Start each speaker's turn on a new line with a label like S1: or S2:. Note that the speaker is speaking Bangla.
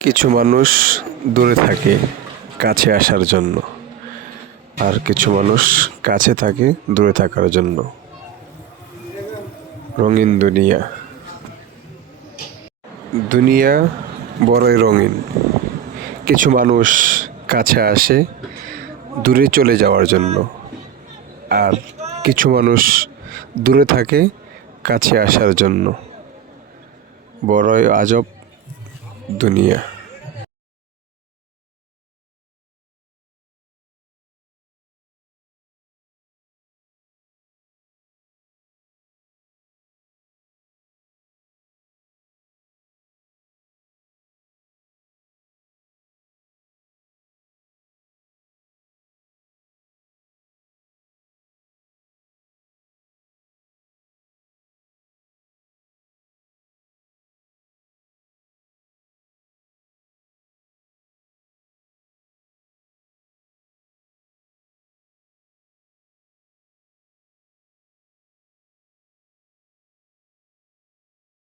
S1: কিছু মানুষ দূরে থাকে কাছে আসার জন্য, আর কিছু মানুষ কাছে থাকে দূরে থাকার জন্য। রঙিন দুনিয়া। দুনিয়া বড়ই রঙিন। কিছু মানুষ কাছে আসে দূরে চলে যাওয়ার জন্য, আর কিছু মানুষ দূরে থাকে কাছে আসার জন্য। বড়ই আজব দুনিয়া